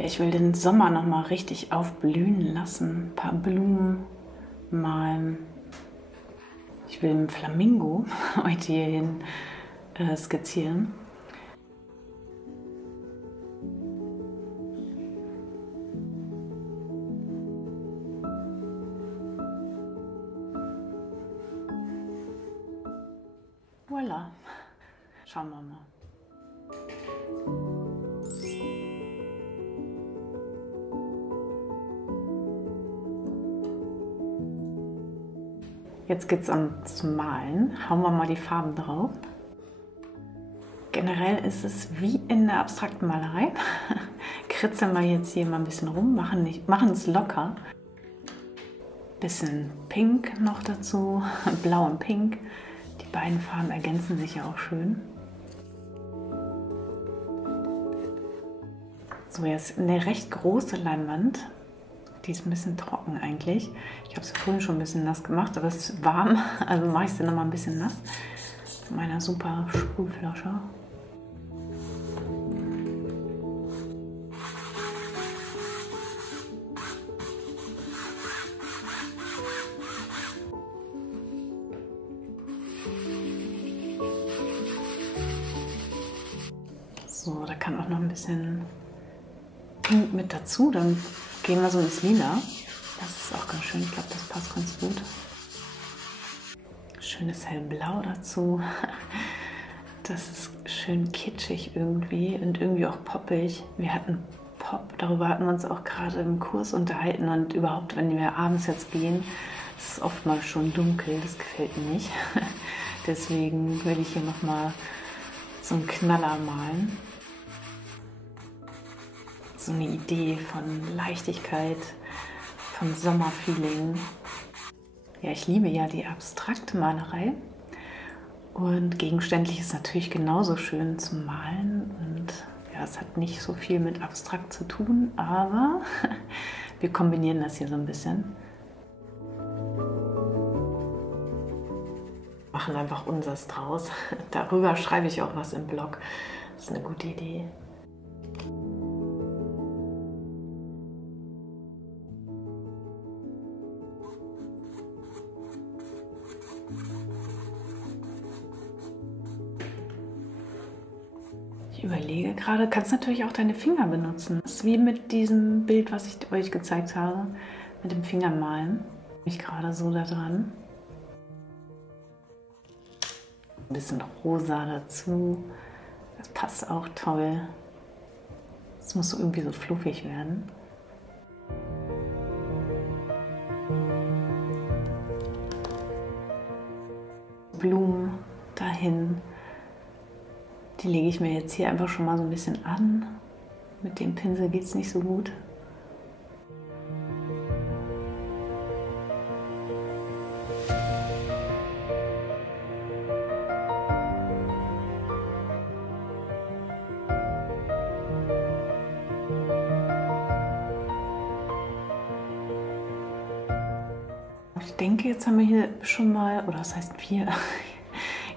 Ja, ich will den Sommer noch mal richtig aufblühen lassen. Ein paar Blumen malen. Ich will einen Flamingo heute hierhin skizzieren. Voilà. Schauen wir mal. Jetzt geht es zum Malen. Hauen wir mal die Farben drauf. Generell ist es wie in der abstrakten Malerei. Kritzeln wir jetzt hier mal ein bisschen rum, machen es locker. Bisschen Pink noch dazu, Blau und Pink. Die beiden Farben ergänzen sich ja auch schön. So, jetzt eine recht große Leinwand. Die ist ein bisschen trocken eigentlich. Ich habe sie vorhin schon ein bisschen nass gemacht, aber es ist warm, also mache ich sie noch mal ein bisschen nass. Mit meiner super Sprühflasche. So, da kann auch noch ein bisschen Pink mit dazu, dann gehen wir so ins Lila. Das ist auch ganz schön, ich glaube, das passt ganz gut. Schönes hellblau dazu. Das ist schön kitschig irgendwie und irgendwie auch poppig. Wir hatten Pop, darüber hatten wir uns auch gerade im Kurs unterhalten und überhaupt, wenn wir abends jetzt gehen, ist es oftmals schon dunkel, das gefällt mir nicht. Deswegen will ich hier nochmal so einen Knaller malen. So eine Idee von Leichtigkeit, von Sommerfeeling. Ja, ich liebe ja die abstrakte Malerei und gegenständlich ist natürlich genauso schön zum Malen und ja, es hat nicht so viel mit abstrakt zu tun, aber wir kombinieren das hier so ein bisschen. Machen einfach unseres draus. Darüber schreibe ich auch was im Blog. Das ist eine gute Idee. Ich überlege gerade, kannst natürlich auch deine Finger benutzen. Das ist wie mit diesem Bild, was ich euch gezeigt habe, mit dem Fingermalen. Ich gerade so da dran. Ein bisschen rosa dazu. Das passt auch toll. Es muss so irgendwie so fluffig werden. Blumen dahin. Die lege ich mir jetzt hier einfach schon mal so ein bisschen an. Mit dem Pinsel geht es nicht so gut. Ich denke, jetzt haben wir hier schon mal, oder was heißt wir?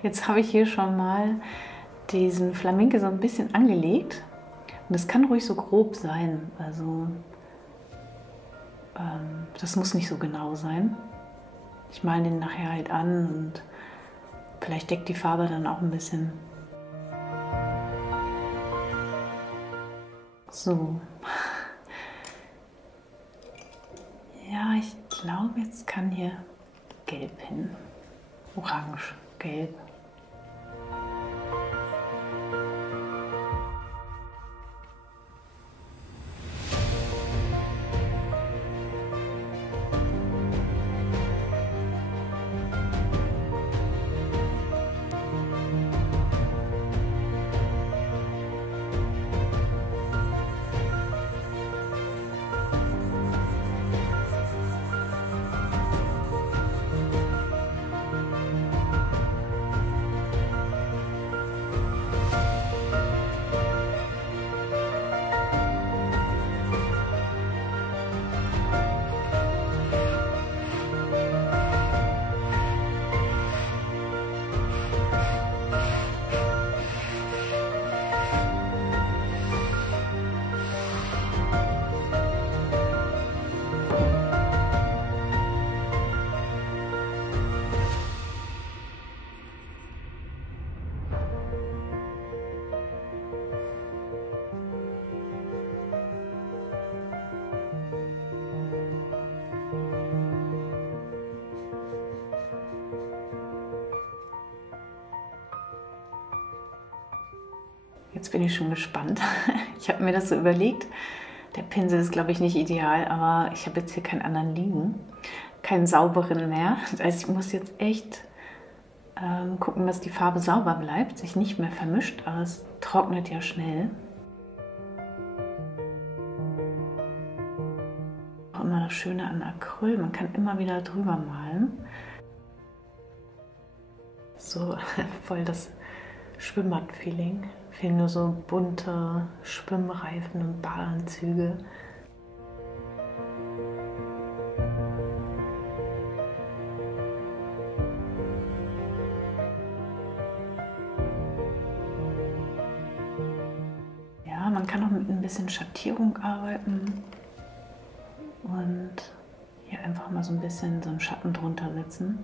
Jetzt habe ich hier schon mal diesen Flamingo so ein bisschen angelegt und das kann ruhig so grob sein, also das muss nicht so genau sein. Ich male den nachher halt an und vielleicht deckt die Farbe dann auch ein bisschen. So. Ja, ich glaube, jetzt kann hier gelb hin. Orange, gelb. Jetzt bin ich schon gespannt. Ich habe mir das so überlegt. Der Pinsel ist, glaube ich, nicht ideal, aber ich habe jetzt hier keinen anderen liegen. Keinen sauberen mehr. Also ich muss jetzt echt gucken, dass die Farbe sauber bleibt, sich nicht mehr vermischt, aber es trocknet ja schnell. Auch immer das Schöne an Acryl, man kann immer wieder drüber malen. So voll das Schwimmbad-Feeling. Fehlen nur so bunte Schwimmreifen und Badeanzüge. Ja, man kann auch mit ein bisschen Schattierung arbeiten und hier einfach mal so ein bisschen so einen Schatten drunter setzen.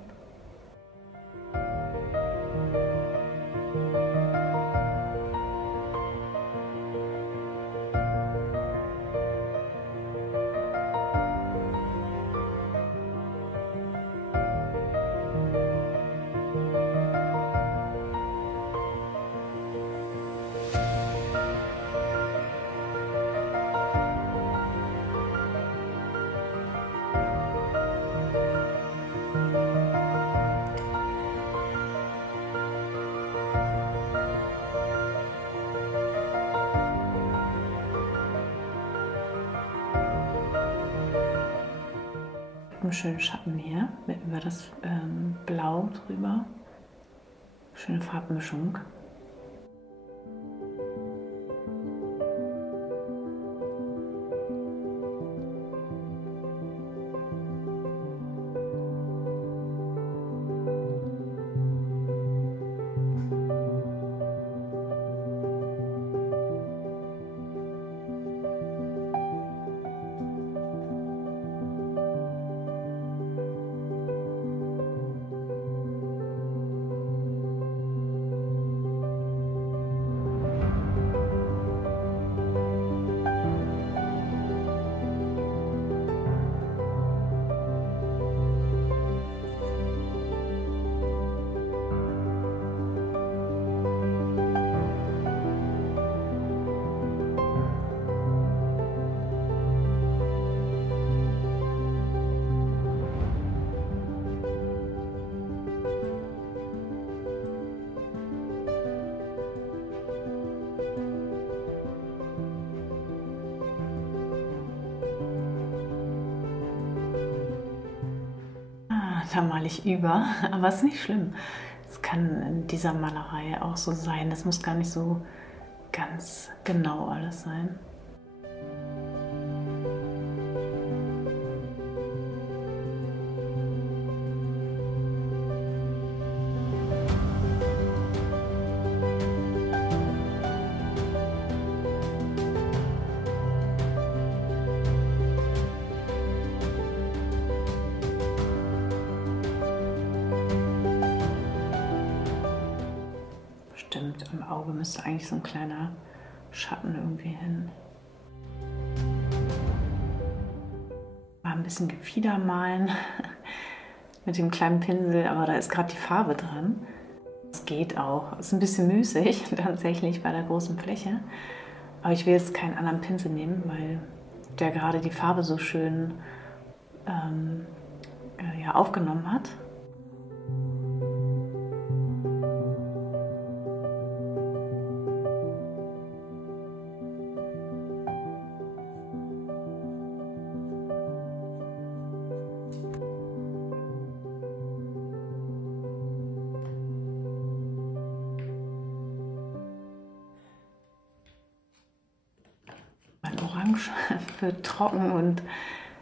Einen schönen Schatten hier über das Blau drüber. Schöne Farbmischung. Da male ich über, aber es ist nicht schlimm. Es kann in dieser Malerei auch so sein. Das muss gar nicht so ganz genau alles sein. Stimmt, am Auge müsste eigentlich so ein kleiner Schatten irgendwie hin. Mal ein bisschen Gefieder malen mit dem kleinen Pinsel, aber da ist gerade die Farbe dran. Es geht auch. Ist ein bisschen müßig tatsächlich bei der großen Fläche. Aber ich will jetzt keinen anderen Pinsel nehmen, weil der gerade die Farbe so schön ja, aufgenommen hat. Orange wird trocken und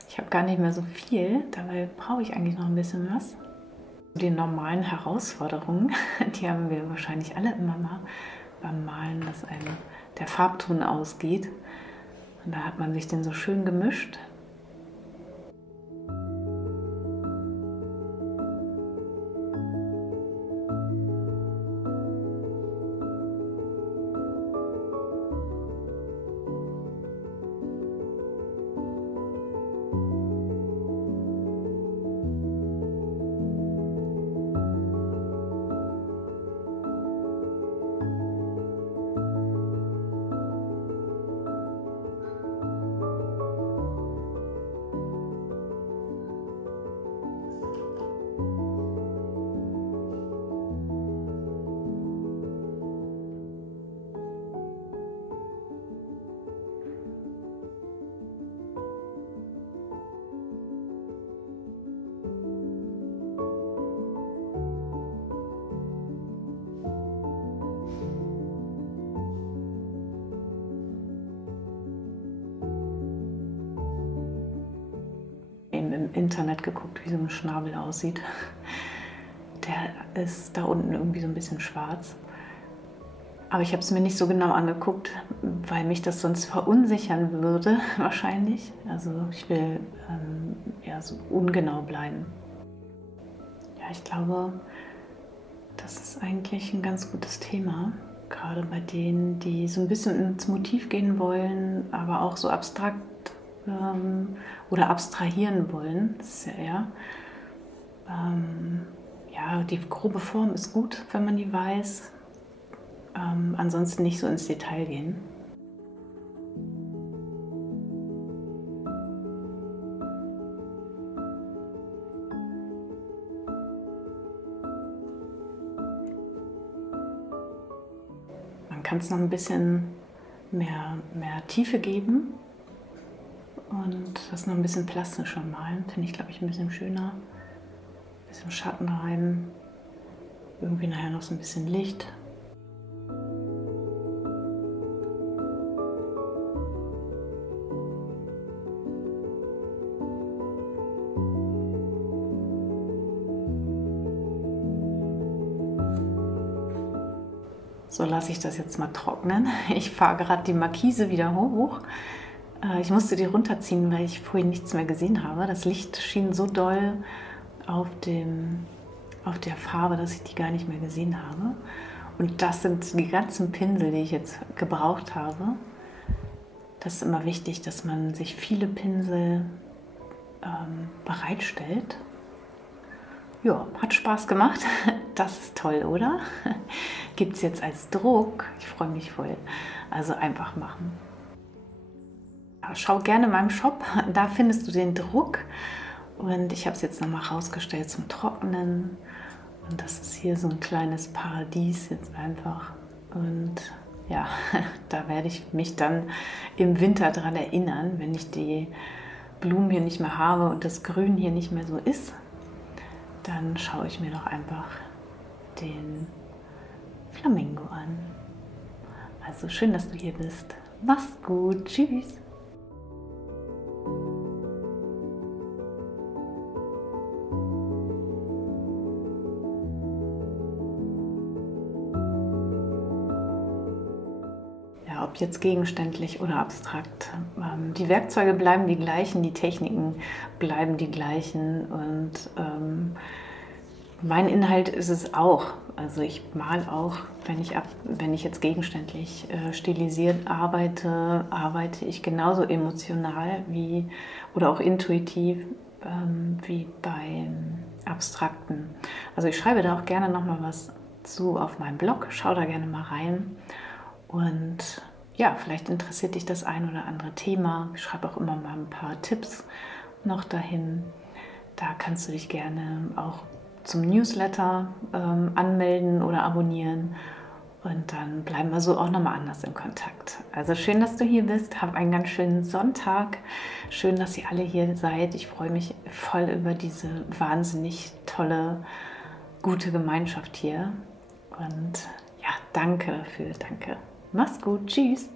ich habe gar nicht mehr so viel. Dabei brauche ich eigentlich noch ein bisschen was. Die normalen Herausforderungen, die haben wir wahrscheinlich alle immer mal beim Malen, dass einem der Farbton ausgeht. Und da hat man sich den so schön gemischt. im Internet geguckt, wie so ein Schnabel aussieht. Der ist da unten irgendwie so ein bisschen schwarz. Aber ich habe es mir nicht so genau angeguckt, weil mich das sonst verunsichern würde, wahrscheinlich. Also ich will ja, so ungenau bleiben. Ja, ich glaube, das ist eigentlich ein ganz gutes Thema. Gerade bei denen, die so ein bisschen ins Motiv gehen wollen, aber auch so abstrakt oder abstrahieren wollen. Das ist ja eher. Ja, die grobe Form ist gut, wenn man die weiß. Ansonsten nicht so ins Detail gehen. Man kann es noch ein bisschen mehr Tiefe geben und das noch ein bisschen plastischer malen. Finde ich, glaube ich, ein bisschen schöner. Ein bisschen Schatten rein. Irgendwie nachher noch so ein bisschen Licht. So lasse ich das jetzt mal trocknen. Ich fahre gerade die Markise wieder hoch. Ich musste die runterziehen, weil ich vorhin nichts mehr gesehen habe. Das Licht schien so doll auf der Farbe, dass ich die gar nicht mehr gesehen habe. Und das sind die ganzen Pinsel, die ich jetzt gebraucht habe. Das ist immer wichtig, dass man sich viele Pinsel bereitstellt. Ja, hat Spaß gemacht. Das ist toll, oder? Gibt es jetzt als Druck. Ich freue mich voll. Also einfach machen. Ja, schau gerne in meinem Shop. Da findest du den Druck. Und ich habe es jetzt nochmal rausgestellt zum Trocknen. Und das ist hier so ein kleines Paradies jetzt einfach. Und ja, da werde ich mich dann im Winter daran erinnern, wenn ich die Blumen hier nicht mehr habe und das Grün hier nicht mehr so ist. Dann schaue ich mir doch einfach den Flamingo an. Also schön, dass du hier bist. Mach's gut. Tschüss. Ja, ob jetzt gegenständlich oder abstrakt. Die Werkzeuge bleiben die gleichen, die Techniken bleiben die gleichen und mein Inhalt ist es auch. Also ich male auch, wenn ich jetzt gegenständlich stilisiert arbeite, arbeite ich genauso emotional wie oder auch intuitiv wie beim Abstrakten. Also ich schreibe da auch gerne nochmal was zu auf meinem Blog. Schau da gerne mal rein. Und ja, vielleicht interessiert dich das ein oder andere Thema. Ich schreibe auch immer mal ein paar Tipps noch dahin. Da kannst du dich gerne auch zum Newsletter anmelden oder abonnieren. Und dann bleiben wir so auch nochmal anders in Kontakt. Also schön, dass du hier bist. Hab einen ganz schönen Sonntag. Schön, dass ihr alle hier seid. Ich freue mich voll über diese wahnsinnig tolle, gute Gemeinschaft hier. Und ja, danke dafür. Danke. Mach's gut. Tschüss.